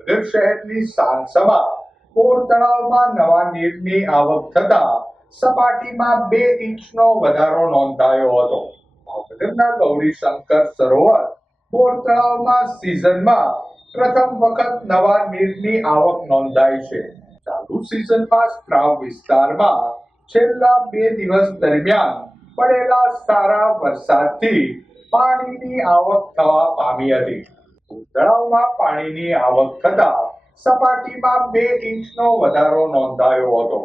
ભાવનગર શહેરની સાંસભા કોર તળાવમાં નવા નીરની આવક થતા સપાટીમાં બે ઇંચનો વધારો નોંધાયો હતો. ભાવનગરના ગૌરીશંકર સરોવર બોર તળાવમાં સિઝનમાં પ્રથમ વખત નવા નીરની આવક નોંધાઈ છે. ચાલુ સિઝનમાં સ્ત્રાવ વિસ્તારમાં છેલ્લા બે દિવસ દરમિયાન પડેલા સારા વરસાદથી પાણીની આવક થવા પામી હતી. તળાવમાં પાણીની આવક થતા સપાટીમાં બે ઇંચનો વધારો નોંધાયો હતો.